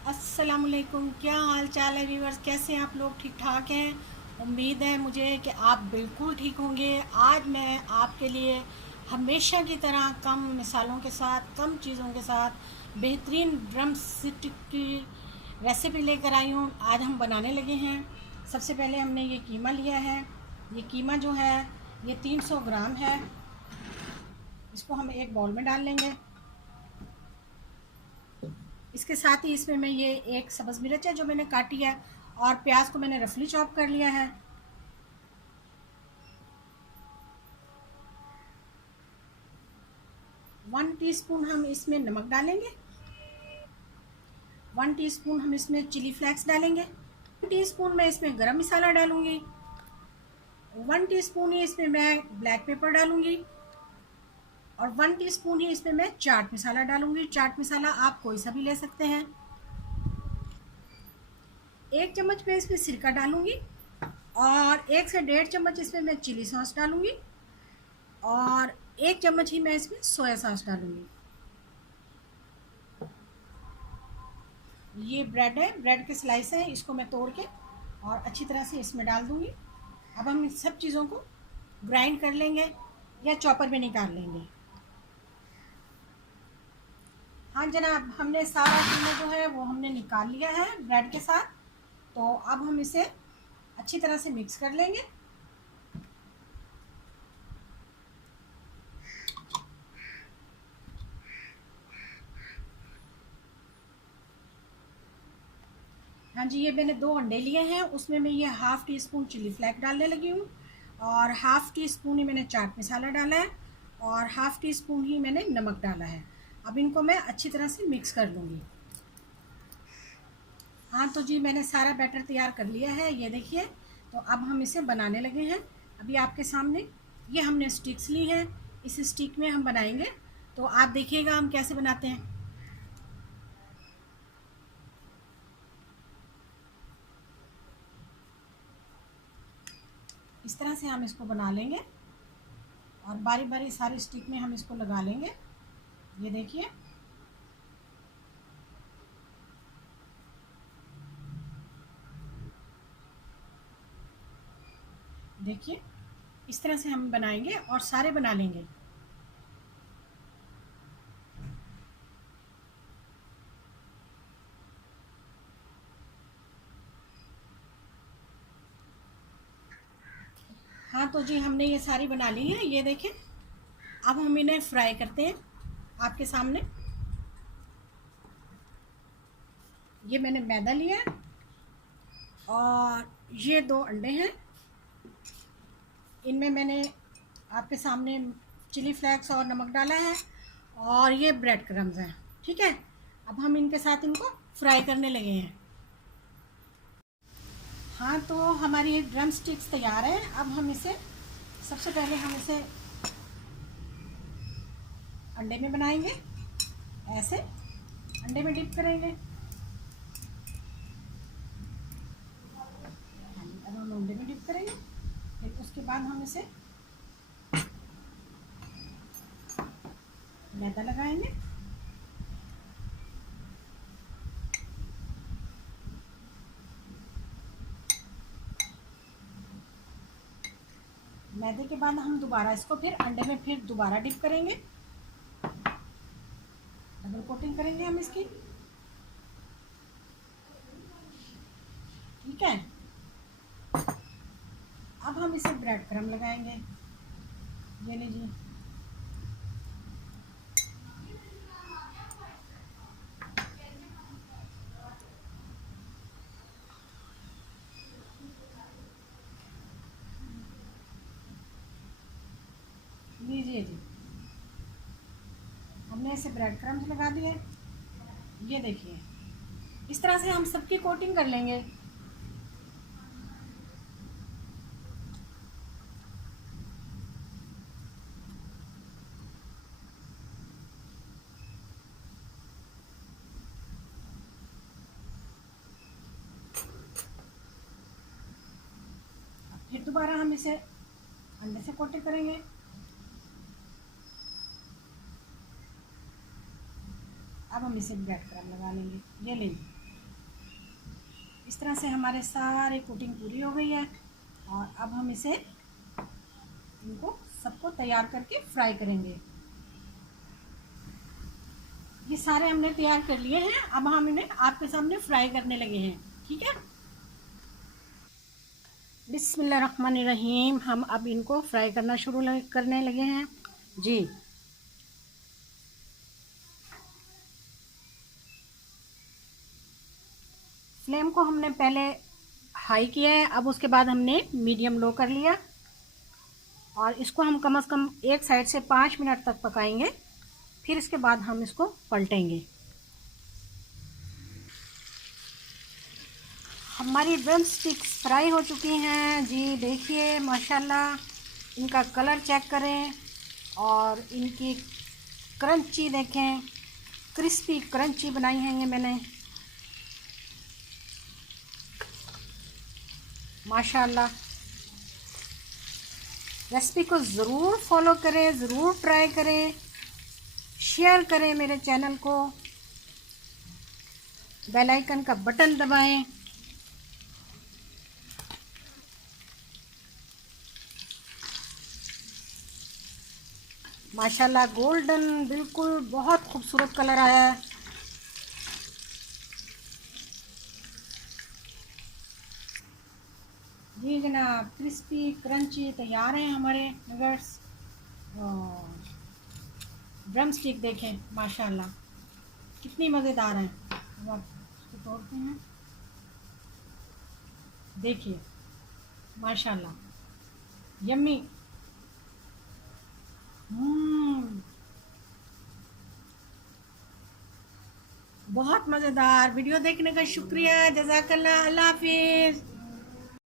अस्सलामुअलैकुम। क्या हाल चाल है व्यूवर्स, कैसे हैं आप लोग? ठीक ठाक हैं। उम्मीद है मुझे कि आप बिल्कुल ठीक होंगे। आज मैं आपके लिए हमेशा की तरह कम मिसालों के साथ, कम चीज़ों के साथ बेहतरीन ड्रम स्टिक की रेसिपी लेकर आई हूँ। आज हम बनाने लगे हैं। सबसे पहले हमने ये कीमा लिया है। ये कीमा जो है ये 300 ग्राम है। इसको हम एक बाउल में डाल लेंगे। इसके साथ ही इसमें मैं ये एक सब्ज़ मिर्च है जो मैंने काटी है, और प्याज को मैंने रफली चॉप कर लिया है। 1 टीस्पून हम इसमें नमक डालेंगे। 1 टीस्पून हम इसमें चिली फ्लेक्स डालेंगे। 1 टीस्पून मैं इसमें गरम मसाला डालूंगी। 1 टीस्पून ही इसमें मैं ब्लैक पेपर डालूंगी। और 1 टीस्पून ही इसमें मैं चाट मसाला डालूंगी। चाट मसाला आप कोई सा भी ले सकते हैं। 1 चम्मच मैं इसमें सिरका डालूंगी। और 1 से 1.5 चम्मच इसमें मैं चिली सॉस डालूंगी। और 1 चम्मच ही मैं इसमें सोया सॉस डालूंगी। ये ब्रेड है, ब्रेड के स्लाइस हैं, इसको मैं तोड़ के और अच्छी तरह से इसमें डाल दूंगी। अब हम इन सब चीज़ों को ग्राइंड कर लेंगे या चॉपर में निकाल लेंगे। हाँ जनाब, हमने सारा कीमा जो है वो हमने निकाल लिया है ब्रेड के साथ। तो अब हम इसे अच्छी तरह से मिक्स कर लेंगे। हाँ जी, ये मैंने 2 अंडे लिए हैं, उसमें मैं ये ½ टीस्पून चिली फ्लेक्स डालने लगी हूँ। और ½ टीस्पून ही मैंने चाट मसाला डाला है। और ½ टीस्पून ही मैंने नमक डाला है। अब इनको मैं अच्छी तरह से मिक्स कर लूँगी। हाँ तो जी, मैंने सारा बैटर तैयार कर लिया है, ये देखिए। तो अब हम इसे बनाने लगे हैं। अभी आपके सामने ये हमने स्टिक्स ली हैं, इस स्टिक में हम बनाएंगे। तो आप देखिएगा हम कैसे बनाते हैं। इस तरह से हम इसको बना लेंगे और बारी बारी सारी स्टिक में हम इसको लगा लेंगे। ये देखिए। देखिए, इस तरह से हम बनाएंगे और सारे बना लेंगे। हाँ तो जी, हमने ये सारी बना ली है, ये देखिए। अब हम इन्हें फ्राई करते हैं आपके सामने। ये मैंने मैदा लिया है और ये 2 अंडे हैं। इनमें मैंने आपके सामने चिली फ्लेक्स और नमक डाला है। और ये ब्रेड क्रम्स हैं, ठीक है। अब हम इनके साथ इनको फ्राई करने लगे हैं। हाँ तो हमारी ये ड्रम स्टिक्स तैयार है। अब हम इसे सबसे पहले हम इसे अंडे में बनाएंगे। ऐसे अंडे में डिप करेंगे। अब हम अंडे में डिप करेंगे। फिर उसके बाद हम इसे मैदा लगाएंगे। मैदे के बाद हम दोबारा इसको फिर अंडे में फिर दोबारा डिप करेंगे। डबल कोटिंग करेंगे हम इसकी, ठीक है। अब हम इसे ब्रेड क्रम लगाएंगे। ये लीजिए। लीजिए जी, हमने इसे ब्रेड क्रम्स लगा दिए। ये देखिए, इस तरह से हम सबकी कोटिंग कर लेंगे। फिर दोबारा हम इसे अंडे से कोटिंग करेंगे। अब हम इसे ब्रेड क्रम लगा लेंगे। ये लीजिए। इस तरह से हमारे सारे कोटिंग पूरी हो गई है और अब हम इसे इनको सबको तैयार करके फ्राई करेंगे। ये सारे हमने तैयार कर लिए हैं, अब हम इन्हें आपके सामने फ्राई करने लगे हैं। ठीक है, बिस्मिल्लाहिर्रहमानिर्रहीम। हम अब इनको फ्राई करना शुरू करने लगे हैं जी। फ्लेम को हमने पहले हाई किया है, अब उसके बाद हमने मीडियम लो कर लिया और इसको हम कम से कम एक साइड से 5 मिनट तक पकाएंगे। फिर इसके बाद हम इसको पलटेंगे। हमारी ड्रम स्टिक्स फ्राई हो चुकी हैं जी। देखिए माशाल्लाह, इनका कलर चेक करें और इनकी क्रंची देखें, क्रिस्पी क्रंची बनाई हैं ये मैंने माशाल्लाह। रेसिपी को ज़रूर फॉलो करें, ज़रूर ट्राई करें, शेयर करें मेरे चैनल को, बेल आइकन का बटन दबाएं। माशाल्लाह गोल्डन बिल्कुल बहुत खूबसूरत कलर आया है। जी जनाब, क्रिस्पी क्रंची तैयार हैं हमारे नगेट्स। ड्रम स्टिक देखें माशाल्लाह कितनी मज़ेदार हैं। अब आप इसको तोड़ते हैं, देखिए माशाल्लाह यम्मी। बहुत मज़ेदार। वीडियो देखने का शुक्रिया, जज़ाकल्लाह, अल्लाह हाफिज़।